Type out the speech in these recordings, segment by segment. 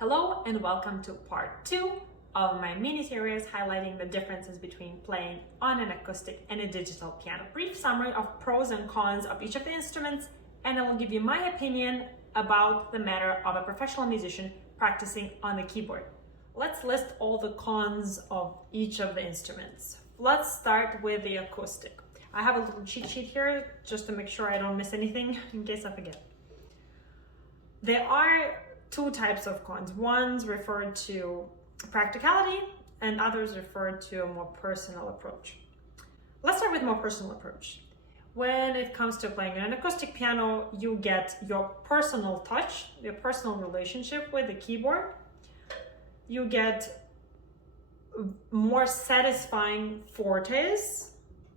Hello and welcome to part 2 of my mini-series highlighting the differences between playing on an acoustic and a digital piano. Brief summary of pros and cons of each of the instruments, and I will give you my opinion about the matter of a professional musician practicing on the keyboard. Let's list all the cons of each of the instruments. Let's start with the acoustic. I have a little cheat sheet here just to make sure I don't miss anything in case I forget. There are two types of cons. One's referred to practicality and others referred to a more personal approach. Let's start with more personal approach. When it comes to playing an acoustic piano, you get your personal touch, your personal relationship with the keyboard. You get more satisfying fortes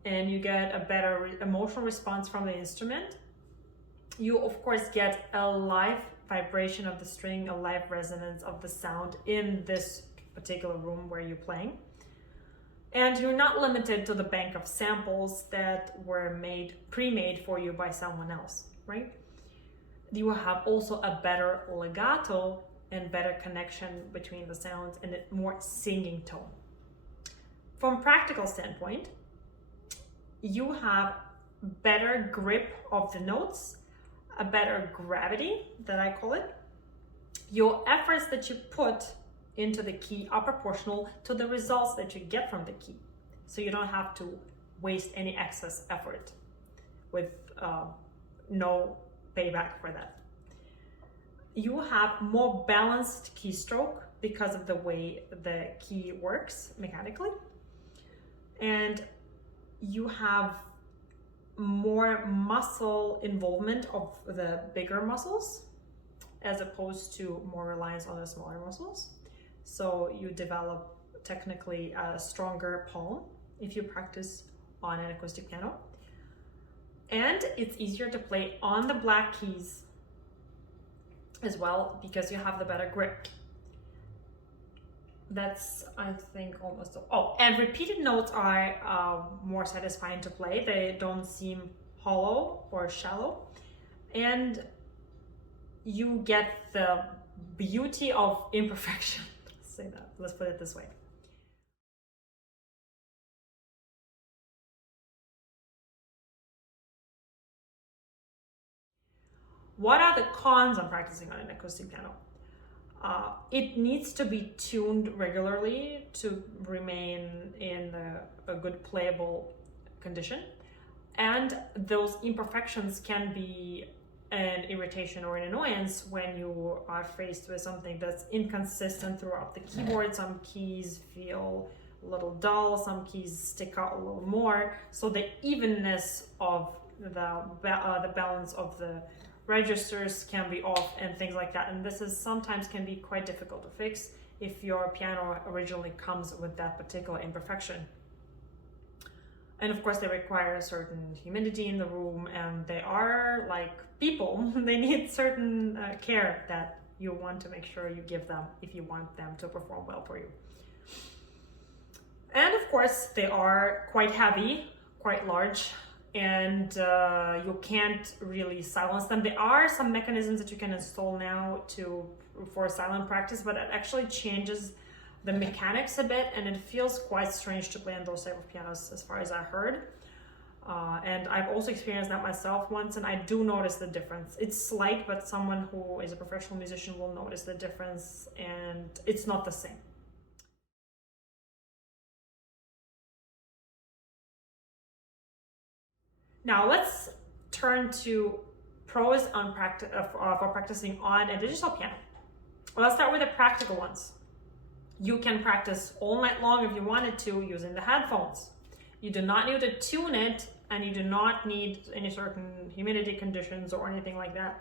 and you get a better emotional response from the instrument. You of course get a live vibration of the string, a live resonance of the sound in this particular room where you're playing. And you're not limited to the bank of samples that were pre-made for you by someone else, right? You have also a better legato and better connection between the sounds and a more singing tone. From a practical standpoint, you have better grip of the notes, a better gravity, that I call it. Your efforts that you put into the key are proportional to the results that you get from the key. So you don't have to waste any excess effort with no payback for that. You have more balanced keystroke because of the way the key works mechanically. And you have more muscle involvement of the bigger muscles as opposed to more reliance on the smaller muscles. So you develop technically a stronger palm if you practice on an acoustic piano. And it's easier to play on the black keys as well because you have the better grip. That's, I think, almost all. Oh, and repeated notes are more satisfying to play. They don't seem hollow or shallow. And you get the beauty of imperfection. Let's say that. Let's put it this way. What are the cons on practicing on an acoustic piano? It needs to be tuned regularly to remain in a good playable condition. And those imperfections can be an irritation or an annoyance when you are faced with something that's inconsistent throughout the keyboard. Some keys feel a little dull, some keys stick out a little more. So the evenness of the balance of the registers can be off and things like that, and this is sometimes can be quite difficult to fix if your piano originally comes with that particular imperfection. And of course they require a certain humidity in the room, and they are like people. They need certain care that you want to make sure you give them if you want them to perform well for you. And of course they are quite heavy, quite large, and you can't really silence them. There are some mechanisms that you can install now for silent practice, but it actually changes the mechanics a bit, and it feels quite strange to play on those type of pianos as far as I heard. And I've also experienced that myself once, and I do notice the difference. It's slight, but someone who is a professional musician will notice the difference, and it's not the same. Now let's turn to pros on for practicing on a digital piano. Well, let's start with the practical ones. You can practice all night long if you wanted to using the headphones. You do not need to tune it, and you do not need any certain humidity conditions or anything like that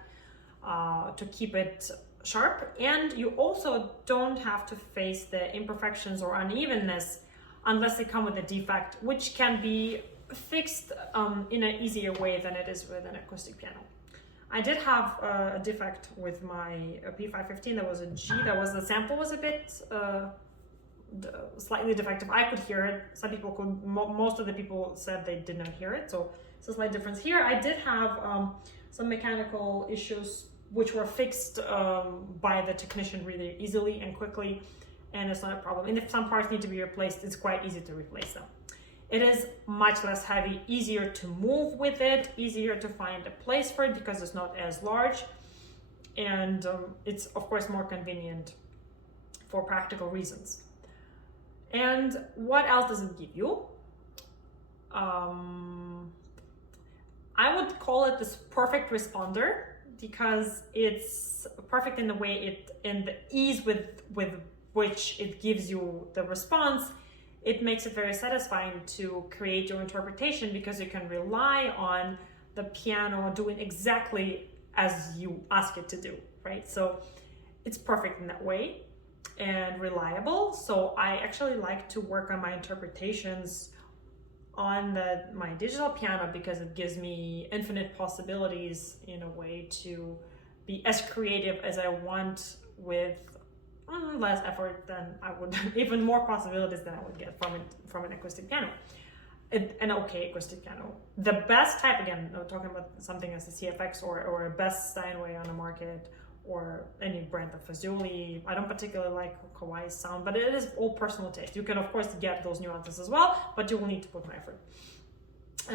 to keep it sharp. And you also don't have to face the imperfections or unevenness unless they come with a defect, which can be fixed in an easier way than it is with an acoustic piano. I did have a defect with my P515. There was a G, the sample was a bit slightly defective. I could hear it. Some people could, most of the people said they did not hear it. So it's a slight difference here. I did have some mechanical issues which were fixed by the technician really easily and quickly, and it's not a problem. And if some parts need to be replaced, it's quite easy to replace them. It is much less heavy, easier to move with it, easier to find a place for it because it's not as large, and it's of course more convenient for practical reasons. And what else does it give you? I would call it this perfect responder because it's perfect in the way in the ease with which it gives you the response. It makes it very satisfying to create your interpretation because you can rely on the piano doing exactly as you ask it to do, right? So it's perfect in that way and reliable. So I actually like to work on my interpretations on my digital piano because it gives me infinite possibilities in a way to be as creative as I want with less effort than I would, even more possibilities than I would get from an acoustic piano. An okay acoustic piano. The best type, again, I'm talking about something as a CFX or a best Steinway on the market, or any brand of Fazoli. I don't particularly like Kawaii's sound, but it is all personal taste. You can of course get those nuances as well, but you will need to put more effort.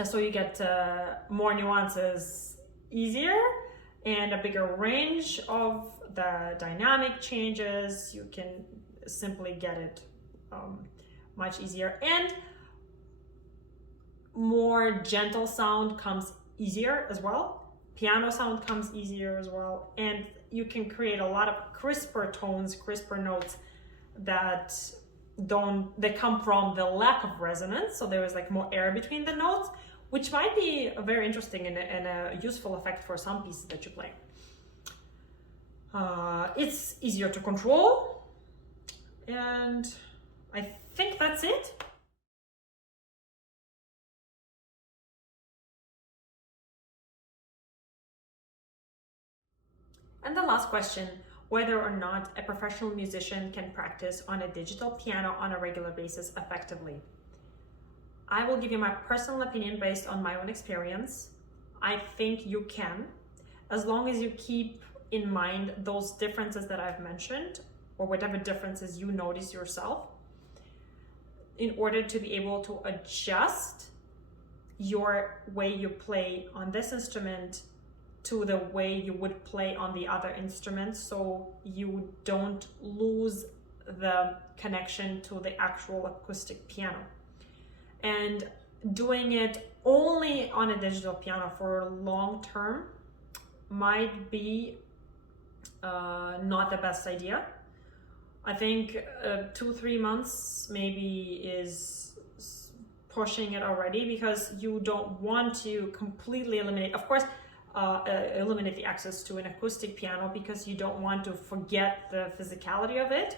So you get more nuances easier and a bigger range of the dynamic changes. You can simply get it much easier, and more gentle sound comes easier as well. Piano sound comes easier as well, and you can create a lot of crisper tones, crisper notes that come from the lack of resonance. So there is like more air between the notes, which might be very interesting and a useful effect for some pieces that you play. It's easier to control, and I think that's it. And the last question, whether or not a professional musician can practice on a digital piano on a regular basis effectively. I will give you my personal opinion based on my own experience. I think you can, as long as you keep in mind those differences that I've mentioned, or whatever differences you notice yourself, in order to be able to adjust your way you play on this instrument to the way you would play on the other instruments, so you don't lose the connection to the actual acoustic piano. And doing it only on a digital piano for long term might be not the best idea. I think 2-3 months maybe is pushing it already, because you don't want to completely eliminate, of course, eliminate the access to an acoustic piano, because you don't want to forget the physicality of it.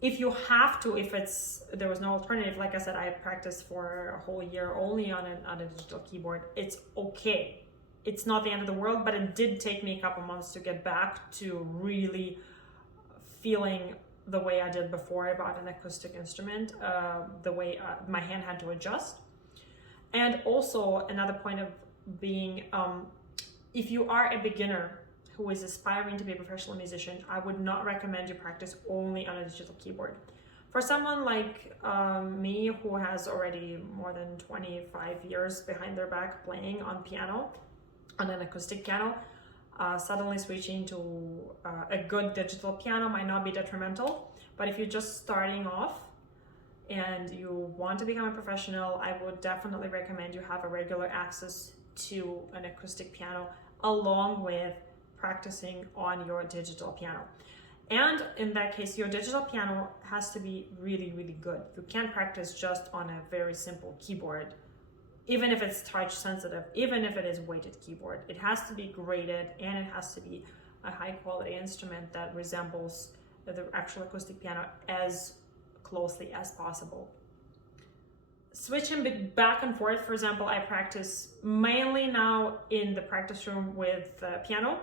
If you have to, there was no alternative, like I said, I practiced for a whole year only on a digital keyboard. It's okay. It's not the end of the world, but it did take me a couple months to get back to really feeling the way I did before about an acoustic instrument, the way my hand had to adjust. And also another point of being, if you are a beginner who is aspiring to be a professional musician, I would not recommend you practice only on a digital keyboard. For someone like me, who has already more than 25 years behind their back playing on piano, on an acoustic piano, suddenly switching to a good digital piano might not be detrimental. But if you're just starting off and you want to become a professional, I would definitely recommend you have a regular access to an acoustic piano along with practicing on your digital piano. And in that case, your digital piano has to be really, really good. You can't practice just on a very simple keyboard, even if it's touch sensitive, even if it is weighted keyboard. It has to be graded, and it has to be a high quality instrument that resembles the actual acoustic piano as closely as possible. Switching back and forth, for example, I practice mainly now in the practice room with piano,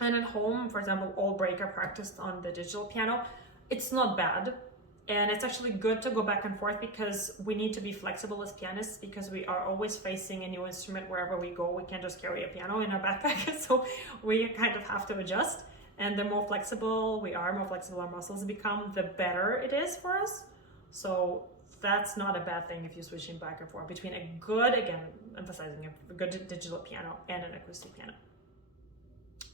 and at home, for example, all break I practiced on the digital piano. It's not bad, And it's actually good to go back and forth because we need to be flexible as pianists, because we are always facing a new instrument wherever we go. We can't just carry a piano in our backpack, so we kind of have to adjust. And the more flexible we are, more flexible our muscles become, the better it is for us. So that's not a bad thing if you're switching back and forth between a good, again, emphasizing a good digital piano and an acoustic piano.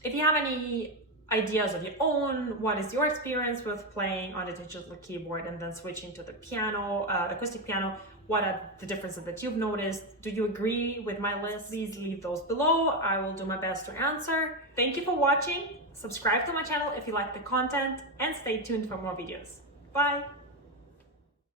If you have any ideas of your own, what is your experience with playing on a digital keyboard and then switching to the piano, acoustic piano? What are the differences that you've noticed? Do you agree with my list? Please leave those below. I will do my best to answer. Thank you for watching. Subscribe to my channel if you like the content, and stay tuned for more videos. Bye.